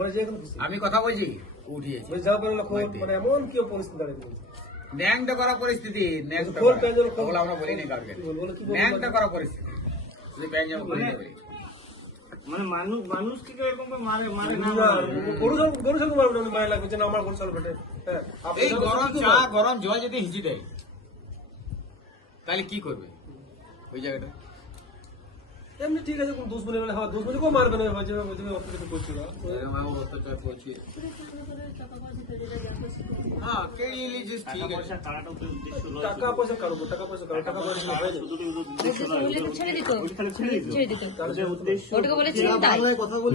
মানে যে কোনো খুশি আমি কথা বলছি উঠিয়েছি মানে যাও পারে লক্ষ্য মানে এমন কি পরিস্থিতি দাঁড়িয়ে গেছে ন্যাংটা করা পরিস্থিতি ন্যাংটা ফোন করা। পেয়ে গেল ওগুলো আমরা বলি না কাউকে কি বলবো ন্যাংটা করা পরিস্থিতি শুধু ব্যাংক জমা করে দেবে মানে মানুষ কি এরকম মারে মারে না গরু সঙ্গে মারবে না মায়ের লাগবে যে না আমার গরু চল বেটে হ্যাঁ এই গরম চা গরম জল যদি হিঁচি দেয় তাহলে কি করবে ওই জায়গাটা এমনি ঠিক আছে কোন দুশ্মনী বলে হ্যাঁ দুশ্মনী কেউ মারবে না ভাই যেভাবে বুঝবে অত্যাচার করছি না এরকম অত্যাচার করছি হ্যাঁ কেড়িয়ে নিয়েছিস ঠিক আছে পয়সা কাটাটা তো উদ্দেশ্য নয়। টাকা পয়সা কারো টাকা পয়সা হয়ে যাবে শুধু উদ্দেশ্য নয়, ছেড়ে দিত ওইখানে ছেড়ে দিত। ছেড়ে দিত ওদের উদ্দেশ্য ওটাকে বলেছিলেন তাই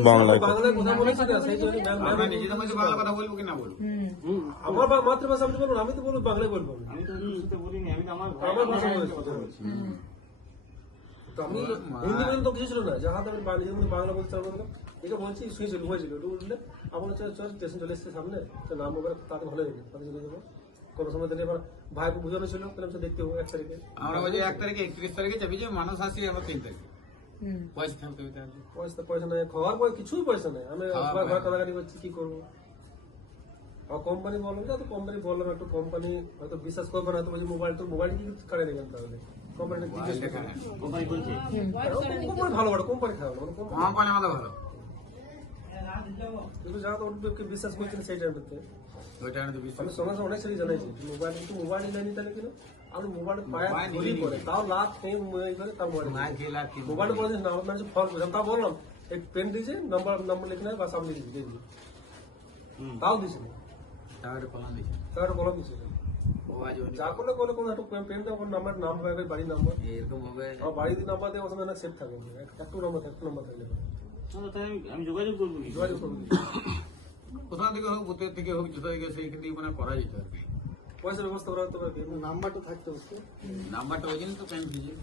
বাংলায় কথা বলেছি না সেই জন্য আমরা নিজেদের মধ্যে বাংলা কথা বলবো কি না বলবো আমার মাতৃভাষা আমি তো বলবো আমি তো বলবো বাংলায় বলবো আমি তো ওদের সাথে বলিনি, আমি তো আমার আমার ভাষা ভাষায় বলেছি। কথা বলছি। তো আমি হিন্দি বলতে তো কিছু ছিল না যা হাতে আমি নিজের মধ্যে বাংলা বলতে চাবো এটা বলছি শুয়েছিল হয়েছিল একটু উঠলে আমার হচ্ছে স্টেশন চলে এসছে সামনে তো নাম ওখানে তাতে ভালো হয়ে গেছে তাতে চলে যাবো কোনো সময় দিলে এবার ভাইকে বোঝানো ছিল তাহলে দেখতে হবো 1 তারিখে আমরা বলছি 1 তারিখে 31 তারিখে যাবি যে মানুষ আসি আমরা 3 তারিখে পয়সা থাকতে হবে তাহলে পয়সা নেই খাওয়ার পর কিছুই পয়সা নেই আমি খাওয়ার ঘর কাটাকাটি করছি কি করবো আর কোম্পানি বললাম যে কোম্পানি বললাম একটু কোম্পানি হয়তো বিশ্বাস করবে না হয়তো বলছি মোবাইল কি কাটে নেবেন তাহলে কোম্পানিটা জিজ্ঞেস করবে কোম্পানি বলছে কোম্পানি ভালো বড় কোম্পানি খারাপ না কোম্পানি কোম্পানি আমাদের ভালো কিন্তু যারা তো ওদেরকে বিশ্বাস করছেন সেই টাইমটাতে ওইটা আমি তো বিশ্বাস আমি সঙ্গে সঙ্গে অনেক সারি জানাইছি মোবাইল কিন্তু মোবাইল নেয়নি তাহলে কিনা আমি মোবাইল পায়ে মোবাইল ধরি নিয়ে পরে তাও লাখ নেই মোবাইল করে তাও মোবাইল না খেলা কি মোবাইল করে দিস না আমার মানে ফোন করলাম তাও বললাম এক পেন দিয়েছে নাম্বার লিখে নেয় বা সামনে দিয়েছি দিয়ে দিয়েছি তাও দিয়েছি না টাকাটা কলম দিছে তার কলম দিয়েছে ও আজ ওই যা করলে কোনো কোনো একটু পেন দেওয়া নাম্বার নাম হবে বাড়ির নাম্বার এরকম হবে আমার বাড়ির নাম্বার দিয়ে ওখানে সেভ থাকবে একটু নাম্বার থাকলে তাই আমি যোগাযোগ করবো কি? যোগাযোগ করবি কোথা থেকে হোক ভূতের থেকে হোক যত থেকে সেইখান থেকে মানে করা যেত আর কি পয়সার ব্যবস্থা করা হতে পারবে নাম্বারটা থাকতে হচ্ছে নাম্বারটা ওই জন্য তো প্যান্ট দিয়েছে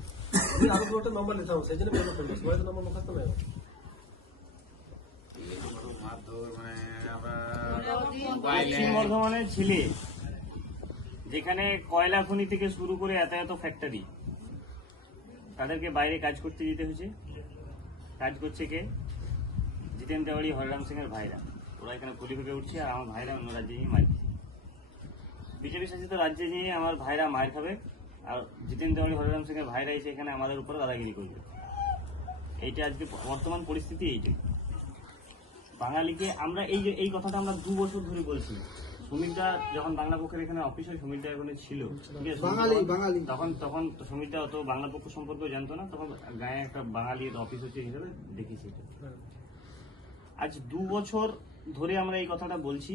আরো দুটো নাম্বার নিতে হবে সেই জন্য পেমেন্ট করবি সবাই তো নাম্বার মুখস্থ নেই মারধর মানে আমরা পশ্চিম বর্ধমানের ছেলে যেখানে কয়লা খনি থেকে শুরু করে এত এত ফ্যাক্টরি তাদেরকে বাইরে কাজ করতে দিতে হয়েছে। কাজ করছে কে? জিতেন তেওয়ারি, হরিরাম সিং এর ভাইরা। ওরা এখানে পুলি ভেবে উঠছে আর আমার ভাইরা অন্য রাজ্যে নিয়ে মার খাচ্ছে। বিজেপি শাসিত রাজ্যে নিয়ে আমার ভাইরা মার খাবে আর জিতেন তেওয়ারি, হরিরাম সিং এর ভাইরা এসে এখানে আমাদের উপর দাদাগিরি করবে। এইটা আজকে বর্তমান পরিস্থিতি এইটাই। বাঙালিকে আমরা এই কথাটা আমরা 2 বছর ধরে বলছি। সুমিতদা যখন বাংলা পক্ষের এখানে অফিসার সুমিতদা এখানে ছিল, ঠিক আছে, তখন সুমিতদা অত বাংলা পক্ষ সম্পর্কে জানতো না, তখন গায়ে একটা বাঙালির অফিস হচ্ছে হিসেবে দেখেছি। আজ 2 বছর ধরে আমরা এই কথাটা বলছি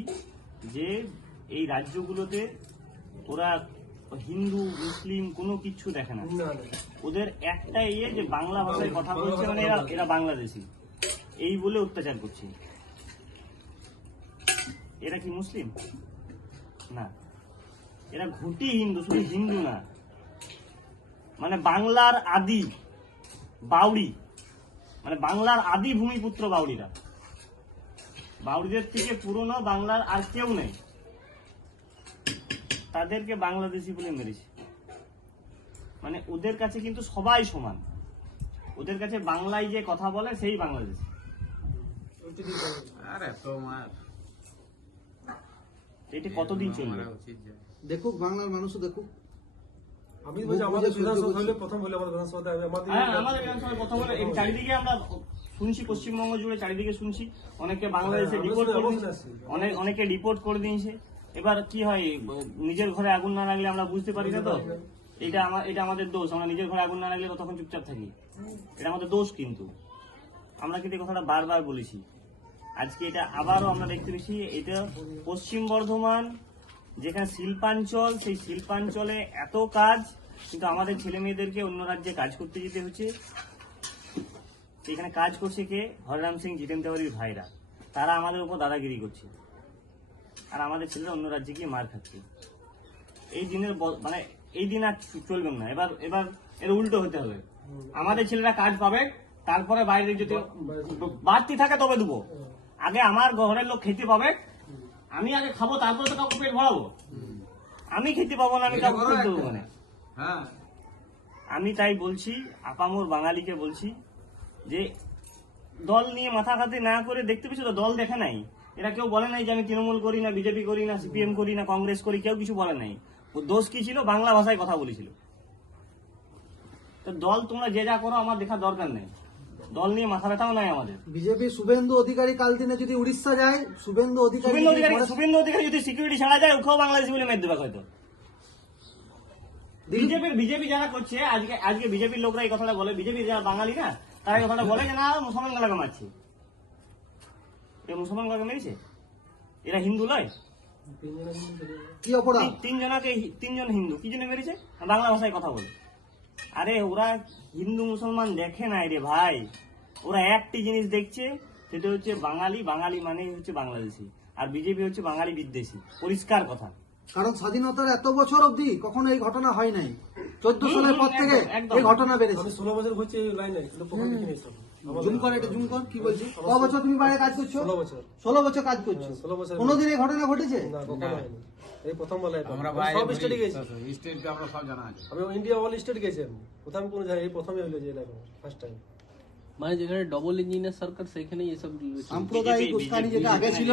যে এই রাজ্যগুলোতে ওরা হিন্দু মুসলিম কোনো কিছু দেখে না, ওদের একটা যে বাংলা ভাষায় কথা বলছে মানে এরা বাংলাদেশি এই বলে অত্যাচার করছে। এরা কি মুসলিম না, এরা ঘুটি হিন্দু, শুধু হিন্দু না, মানে বাংলার আদি বাউরি, মানে বাংলার আদি ভূমিপুত্র বাউরিরা। বাউরিদের থেকে পুরনো বাংলার আর কেউ নেই, তাদেরকে বাংলাদেশি বলে মেরেছে। মানে ওদের কাছে কিন্তু সবাই সমান, ওদের কাছে বাংলায় যে কথা বলে সেই বাংলাদেশ। আর এত মার এটা কতদিন চলবে? দেখুক বাংলার মানুষও দেখুক। আমি বলছি আমাদের বিধানসভা হলে প্রথম হলে আমাদের বিধানসভাতে আমাদের বিধানসভায় কথা বলে এই চারিদিকে আমরা শুনছি, পশ্চিমবঙ্গ জুড়ে চারিদিকে শুনছি, অনেকে বাংলাদেশে রিপোর্ট করে অনেকে রিপোর্ট করে দিয়েছে। এবার কি হয়, নিজের ঘরে আগুন না লাগলে আমরা বুঝতে পারি না, তো এটা আমাদের দোষ। আমরা নিজের ঘরে আগুন না লাগলে তখন চুপচাপ থাকি, এটা আমাদের দোষ। কিন্তু আমরা কিন্তু কথাটা বারবার বলেছি, আজকে এটা আবারও আমরা দেখতে পেয়েছি। এটা পশ্চিম বর্ধমান যেখানে শিল্পাঞ্চল, সেই শিল্পাঞ্চলে এত কাজ, কিন্তু আমাদের ছেলে মেয়েদেরকে অন্য রাজ্যে কাজ করতে যেতে হচ্ছে। এখানে কাজ করছে কে? হরিরাম সিং, জিতেন তেওয়ারির ভাইরা। তারা আমাদের উপর দাদাগিরি করছে আর আমাদের ছেলেরা অন্য রাজ্যে গিয়ে মার খাচ্ছে। এই দিনের মানে এই দিন আর চলবে না। এবার এর উল্টো হতে হবে, আমাদের ছেলেরা কাজ পাবে, তারপরে বাইরে যদি বাড়তি থাকে তবে দেবো। আগে আমার ঘরের লোক খেতে পাবে, আমি আগে খাবো, তারপরে তো কাউকে পেট ভরাবো। আমি খেতে পাবো না, আমি কাউকে পেট দেবো না। আমি তাই বলছি, আপামর বাঙালিকে বলছি যে দল নিয়ে মাথা ঘাতে না করে, দেখতে পেয়েছো তো দল দেখে নাই, এরা কেউ বলে নাই যে আমি তৃণমূল করি না, বিজেপি করি না, সিপিএম করি না, কংগ্রেস করি, কেউ কিছু বলে নাই। ও দোষ কি ছিল? বাংলা ভাষায় কথা বলেছিল। তো দল তোমরা যে যা করো আমার দেখার দরকার নেই, দল নিয়ে মাথা ব্যথাও নাই আমাদের। বিজেপি শুভেন্দু অধিকারী কাল দিনে যদি উড়িষ্যা যায়, শুভেন্দু অধিকারী শুভেন্দু অধিকারী যদি সিকিউরিটি ছাড়া যায়, ওকেও বাংলাদেশি বলে মেরে দেবে হয়তো। বিজেপি যারা করছে, আজকে বিজেপির লোকরা এই কথাটা বলে, বিজেপি যারা বাঙালি না তারা এই কথাটা বলে যে না মুসলমান গুলাকে মারছে। এ মুসলমান গুলাকে মেরেছে? এরা হিন্দু নয়? কি অপরাধ? তিনজন হিন্দু কি জন্য মেরেছে? বাংলা ভাষায় কথা বলে। আরে ওরা হিন্দু মুসলমান দেখে নাই রে ভাই, ওরা একটি জিনিস দেখছে, সেটা হচ্ছে বাঙালি। বাঙালি মানে হচ্ছে বাংলাদেশি, আর বিজেপি হচ্ছে বাঙালি বিদ্বেষী। পরিষ্কার কথা। কারণ স্বাধীনতার এত বছর অবধি কখনো এই ঘটনা হয় নাই। 14 সালের পর থেকে একদম। এই ঘটনা বেড়েছে। আমি 16 বছর হচ্ছে এই লাইনে, কিন্তু প্রথম দেখিনি এসব। জুম কর, এটা জুম কর, কি বলছিস? ক বছর তুমি বাইরে কাজ করছো? 16 বছর। 16 বছর কাজ করছো। 16 বছর। কোনোদিন এই ঘটনা ঘটেছে? না, কখনো হয়নি। এই প্রথম বলে আমরা সব স্টেটে গেছি। স্টেট আমরা সব জানা আছে। আমি ইন্ডিয়া অল স্টেট গেছি, আমি কোথাও আমি কোনো জায়গায় এই প্রথমে হলো যে এলাকা ফার্স্ট টাইম। মানে যেখানে ডবল ইঞ্জিনের সরকার সেখানেই এসব সাম্প্রদায়িক উস্কানি যেটা আগে ছিল,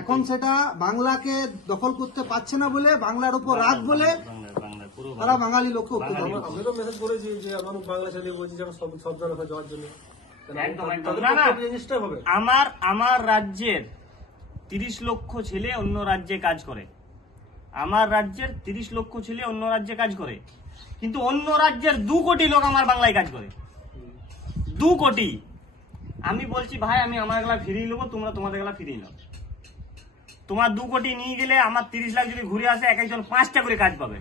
এখন সেটা বাংলাকে দখল করতে পারছে না বলে, বাংলার উপর রাগ বলে বাংলা পুরো তারা বাঙালি লোককে উৎখাত করে। আমি তো মেসেজ করেছি যে আমার বাংলা ছেলে বলছি যে আমার সব জানা হয় যাওয়ার জন্য। একদম, একদম। তাদের না, না। পক্ষে এই জিনিসটা হবে। আমার রাজ্যের 30 লক্ষ ছেলে অন্য রাজ্যে কাজ করে। আমার রাজ্যের 30 লক্ষ ছেলে অন্য রাজ্যে কাজ করে, কিন্তু অন্য রাজ্যের 2 কোটি লোক আমার বাংলায় কাজ করে। 2 কোটি। আমি বলছি ভাই আমি আমার গলা ফিরিয়ে নেবো, তোমরা তোমাদের গলা ফিরিয়ে নাও। তোমার 2 কোটি নিয়ে গেলে আমার 30 লাখ যদি ঘুরে আসে, এক একজন 5টা করে কাজ পাবে,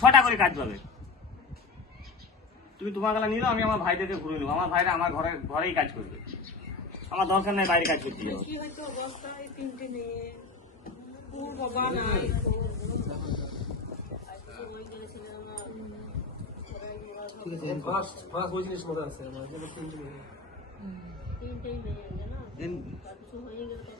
6টা করে কাজ পাবে। তুমি তোমার গলা নিয়ে নাও, আমি আমার ভাইদেরকে ঘুরে নেবো। আমার ভাইরা আমার ঘরেই কাজ করবে, আমার দরকার নাই বাইরে কাজ করতে যাবো। কি হয়তো অবস্থায় 3টে মেয়ে, ওর বাবা নাই, ফার্স্ট ওই জিনিস মনে আছে আমার, যে 3 তিনটেই মেয়ে না, কিছু হয়ে গেলে